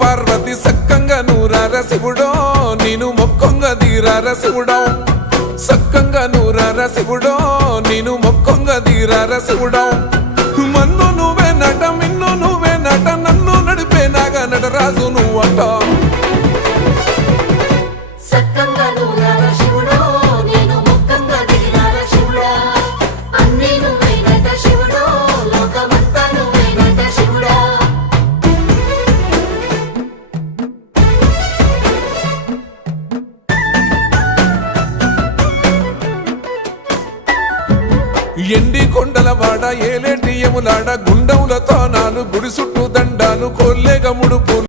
పార్వతి సక్కంగా నూరార శివుడో నేను మొక్కొంగ దీరార శివుడో సక్కంగా నూరార శివుడో నేను మొక్కొంగ దీరార శివుడో మన్ను నువ్వే నట మిన్ను నువ్వే నట నన్ను నడిపే నాగా నటరాజు నువ్వట ఎండి కొండలవాడ ఏలేటి యములాడ గుండములతో నాలు గుడి చుట్టూ దండాలు కొల్లేగ ముడుపు